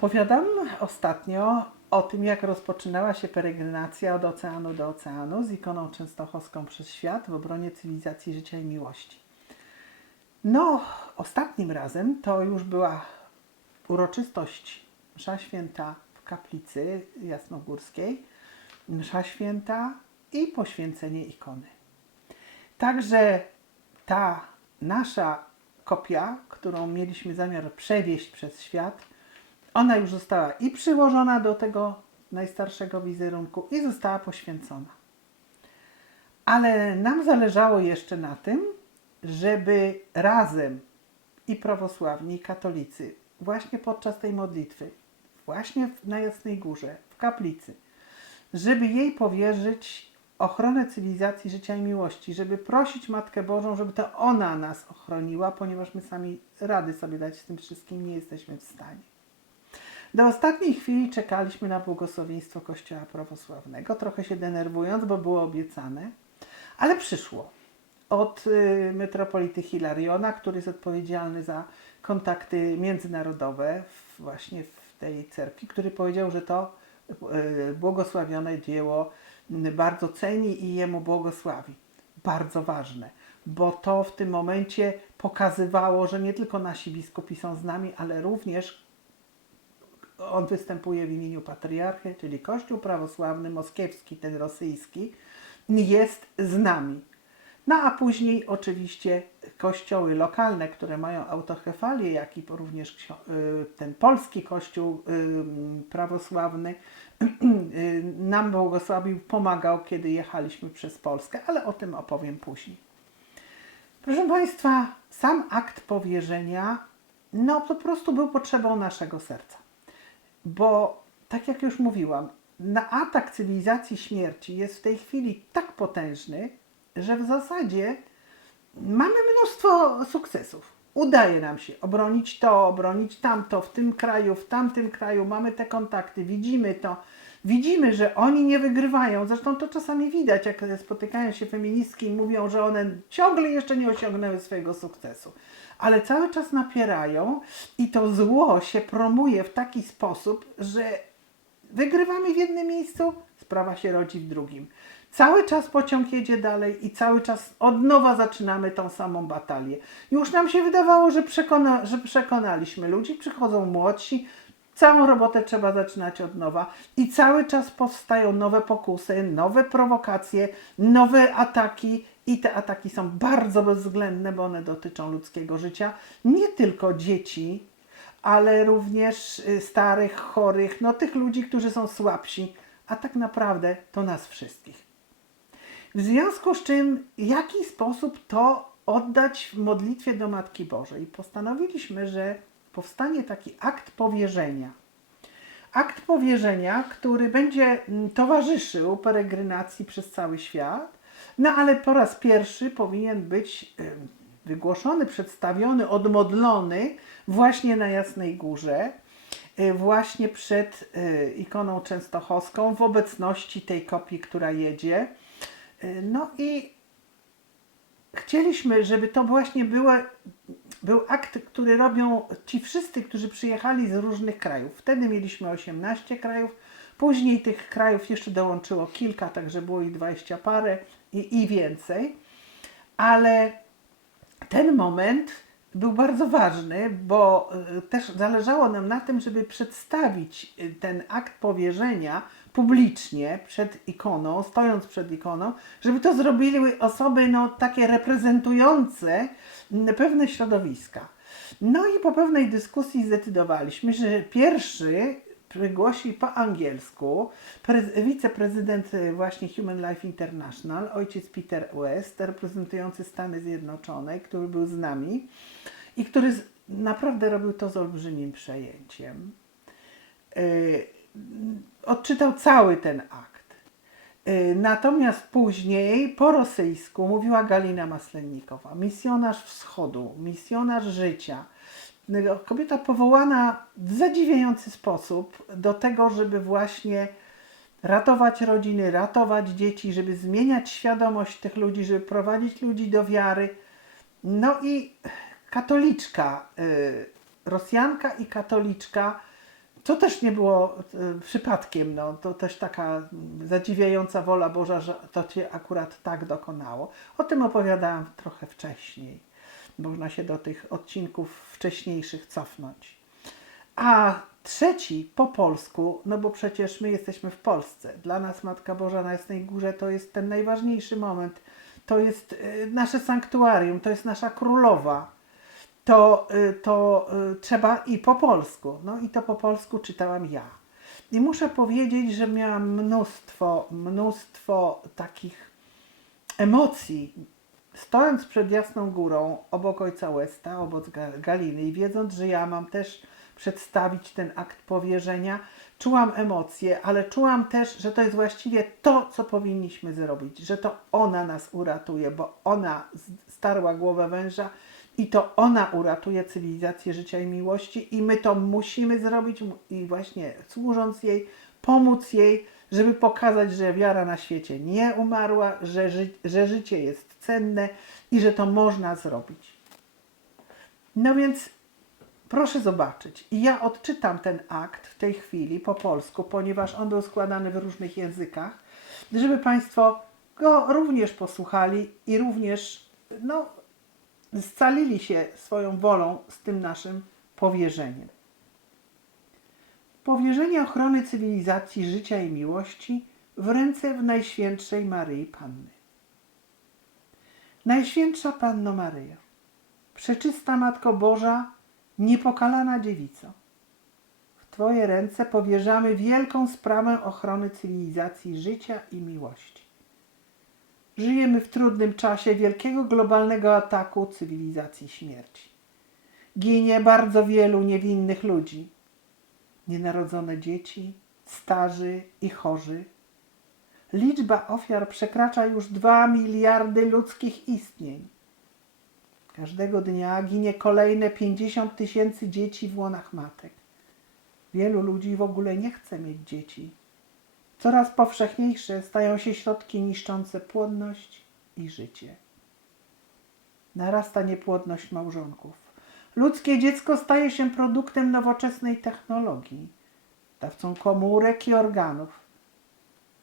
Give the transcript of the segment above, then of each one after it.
Opowiadam ostatnio o tym, jak rozpoczynała się peregrinacja od oceanu do oceanu z ikoną częstochowską przez świat w obronie cywilizacji życia i miłości. No, ostatnim razem to już była uroczystość msza święta w kaplicy jasnogórskiej, msza święta i poświęcenie ikony. Także ta nasza kopia, którą mieliśmy zamiar przewieźć przez świat, ona już została i przyłożona do tego najstarszego wizerunku i została poświęcona. Ale nam zależało jeszcze na tym, żeby razem i prawosławni, i katolicy, właśnie podczas tej modlitwy, właśnie na Jasnej Górze, w kaplicy, żeby jej powierzyć ochronę cywilizacji życia i miłości, żeby prosić Matkę Bożą, żeby to ona nas ochroniła, ponieważ my sami rady sobie dać z tym wszystkim nie jesteśmy w stanie. Do ostatniej chwili czekaliśmy na błogosławieństwo Kościoła Prawosławnego, trochę się denerwując, bo było obiecane, ale przyszło od y, metropolity Hilariona, który jest odpowiedzialny za kontakty międzynarodowe właśnie w tej cerkwi, który powiedział, że to y, błogosławione dzieło bardzo ceni i jemu błogosławi. Bardzo ważne, bo to w tym momencie pokazywało, że nie tylko nasi biskupi są z nami, ale również on występuje w imieniu patriarchy, czyli Kościół prawosławny moskiewski, ten rosyjski, jest z nami. No a później oczywiście kościoły lokalne, które mają autokefalię, jak i również y, ten polski kościół y, prawosławny nam błogosławił, pomagał, kiedy jechaliśmy przez Polskę, ale o tym opowiem później. Proszę Państwa, sam akt powierzenia, no po prostu był potrzebą naszego serca. Bo, tak jak już mówiłam, na atak cywilizacji śmierci jest w tej chwili tak potężny, że w zasadzie mamy mnóstwo sukcesów. Udaje nam się obronić to, obronić tamto, w tym kraju, w tamtym kraju, mamy te kontakty, widzimy to. Widzimy, że oni nie wygrywają. Zresztą to czasami widać, jak spotykają się feministki i mówią, że one ciągle jeszcze nie osiągnęły swojego sukcesu. Ale cały czas napierają i to zło się promuje w taki sposób, że wygrywamy w jednym miejscu, sprawa się rodzi w drugim. Cały czas pociąg jedzie dalej i cały czas od nowa zaczynamy tą samą batalię. Już nam się wydawało, że, przekona, że przekonaliśmy ludzi, przychodzą młodsi, całą robotę trzeba zaczynać od nowa i cały czas powstają nowe pokusy, nowe prowokacje, nowe ataki i te ataki są bardzo bezwzględne, bo one dotyczą ludzkiego życia, nie tylko dzieci, ale również y, starych, chorych, no tych ludzi, którzy są słabsi, a tak naprawdę to nas wszystkich. W związku z czym, w jaki sposób to oddać w modlitwie do Matki Bożej? Postanowiliśmy, że powstanie taki akt powierzenia. Akt powierzenia, który będzie mm, towarzyszył peregrinacji przez cały świat, no ale po raz pierwszy powinien być wygłoszony, przedstawiony, odmodlony właśnie na Jasnej Górze, y, właśnie przed y, ikoną częstochowską, w obecności tej kopii, która jedzie. Y, No i chcieliśmy, żeby to właśnie było, był akt, który robią ci wszyscy, którzy przyjechali z różnych krajów. Wtedy mieliśmy 18 krajów, później tych krajów jeszcze dołączyło kilka, także było ich 20 parę i, i więcej. Ale ten moment był bardzo ważny, bo y, też zależało nam na tym, żeby przedstawić y, ten akt powierzenia publicznie przed ikoną, stojąc przed ikoną, żeby to zrobiły osoby no, takie reprezentujące mm, pewne środowiska. No i po pewnej dyskusji zdecydowaliśmy, że pierwszy wygłosi po angielsku prez- wiceprezydent y, właśnie Human Life International, ojciec Peter West, reprezentujący Stany Zjednoczone, który był z nami i który z, naprawdę robił to z olbrzymim przejęciem. Y, odczytał cały ten akt. Y, Natomiast później po rosyjsku mówiła Galina Maslennikowa, misjonarz wschodu, misjonarz życia. Kobieta powołana w zadziwiający sposób do tego, żeby właśnie ratować rodziny, ratować dzieci, żeby zmieniać świadomość tych ludzi, żeby prowadzić ludzi do wiary. No i katoliczka, y, Rosjanka i katoliczka, To też nie było e, przypadkiem, no, to też taka zadziwiająca wola Boża, że to Cię akurat tak dokonało. O tym opowiadałam trochę wcześniej. Można się do tych odcinków wcześniejszych cofnąć. A trzeci po polsku, no bo przecież my jesteśmy w Polsce. Dla nas Matka Boża na Jasnej Górze to jest ten najważniejszy moment. To jest e, nasze sanktuarium, to jest nasza królowa to, y, to y, trzeba i po polsku. No i to po polsku czytałam ja. I muszę powiedzieć, że miałam mnóstwo, mnóstwo takich emocji, stojąc przed Jasną Górą, obok ojca Westa, obok Ga- Galiny i wiedząc, że ja mam też przedstawić ten akt powierzenia, czułam emocje, ale czułam też, że to jest właściwie to, co powinniśmy zrobić, że to ona nas uratuje, bo ona starła głowę węża i to ona uratuje cywilizację życia i miłości i my to musimy zrobić i właśnie służąc jej, pomóc jej, żeby pokazać, że wiara na świecie nie umarła, że, ży- że życie jest cenne i że to można zrobić. No więc proszę zobaczyć. I ja odczytam ten akt w tej chwili po polsku, ponieważ on był składany w różnych językach, żeby Państwo go również posłuchali i również no, scalili się swoją wolą z tym naszym powierzeniem. Powierzenie ochrony cywilizacji życia i miłości w ręce w Najświętszej Maryi Panny. Najświętsza Panno Maryjo, Przeczysta Matko Boża, niepokalana dziewico, w Twoje ręce powierzamy wielką sprawę ochrony cywilizacji życia i miłości. Żyjemy w trudnym czasie wielkiego globalnego ataku cywilizacji śmierci. Ginie bardzo wielu niewinnych ludzi, nienarodzone dzieci, starzy i chorzy. Liczba ofiar przekracza już 2 miliardy ludzkich istnień. Każdego dnia ginie kolejne 50 tysięcy dzieci w łonach matek. Wielu ludzi w ogóle nie chce mieć dzieci. Coraz powszechniejsze stają się środki niszczące płodność i życie. Narasta niepłodność małżonków. Ludzkie dziecko staje się produktem nowoczesnej technologii, dawcą komórek i organów.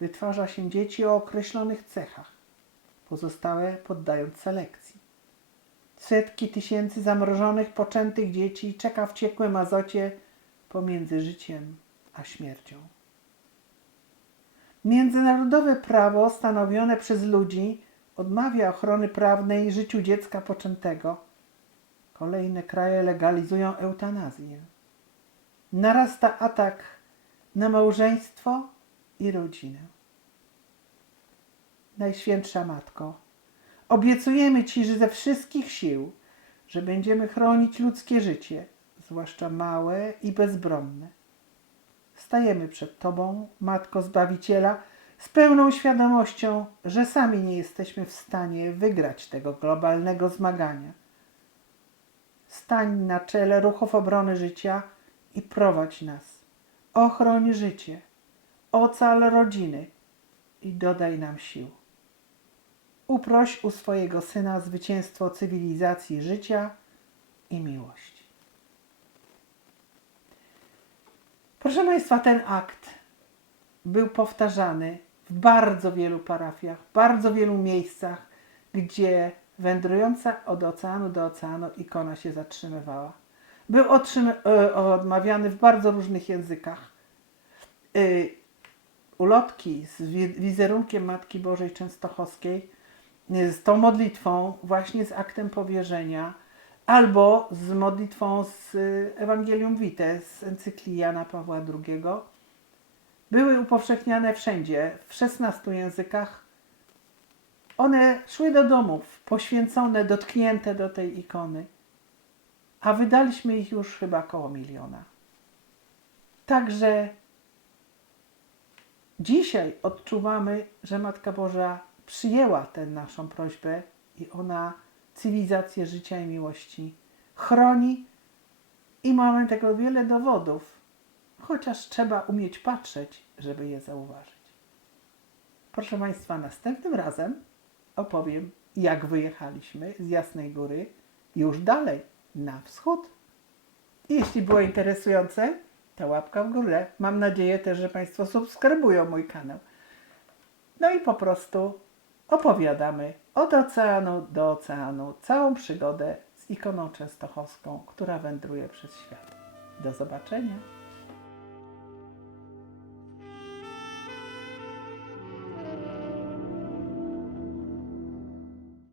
Wytwarza się dzieci o określonych cechach, pozostałe poddając selekcji. Setki tysięcy zamrożonych, poczętych dzieci czeka w ciekłym azocie pomiędzy życiem a śmiercią. Międzynarodowe prawo stanowione przez ludzi odmawia ochrony prawnej życiu dziecka poczętego. Kolejne kraje legalizują eutanazję. Narasta atak na małżeństwo i rodzinę. Najświętsza Matko, obiecujemy Ci, że ze wszystkich sił, że będziemy chronić ludzkie życie, zwłaszcza małe i bezbronne. Stajemy przed Tobą, Matko Zbawiciela, z pełną świadomością, że sami nie jesteśmy w stanie wygrać tego globalnego zmagania. Stań na czele ruchów obrony życia i prowadź nas. Ochroń życie, ocal rodziny i dodaj nam sił. Uproś u swojego Syna zwycięstwo cywilizacji życia i miłości. Proszę Państwa, ten akt był powtarzany w bardzo wielu parafiach, w bardzo wielu miejscach, gdzie wędrująca od oceanu do oceanu ikona się zatrzymywała. Był e, odmawiany w bardzo różnych językach. Y, Ulotki z wi- wizerunkiem Matki Bożej Częstochowskiej, y, z tą modlitwą, właśnie z aktem powierzenia, albo z modlitwą z Ewangelium Vitae, z encyklii Jana Pawła II, były upowszechniane wszędzie, w 16 językach. One szły do domów, poświęcone, dotknięte do tej ikony, a wydaliśmy ich już chyba koło miliona. Także dzisiaj odczuwamy, że Matka Boża przyjęła tę naszą prośbę i ona cywilizację życia i miłości chroni i mamy tego wiele dowodów, chociaż trzeba umieć patrzeć, żeby je zauważyć. Proszę Państwa, następnym razem opowiem, jak wyjechaliśmy z Jasnej Góry już dalej na wschód. Jeśli było interesujące, ta łapka w górę. Mam nadzieję też, że Państwo subskrybują mój kanał. No i po prostu opowiadamy od oceanu do oceanu całą przygodę z ikoną częstochowską, która wędruje przez świat. Do zobaczenia.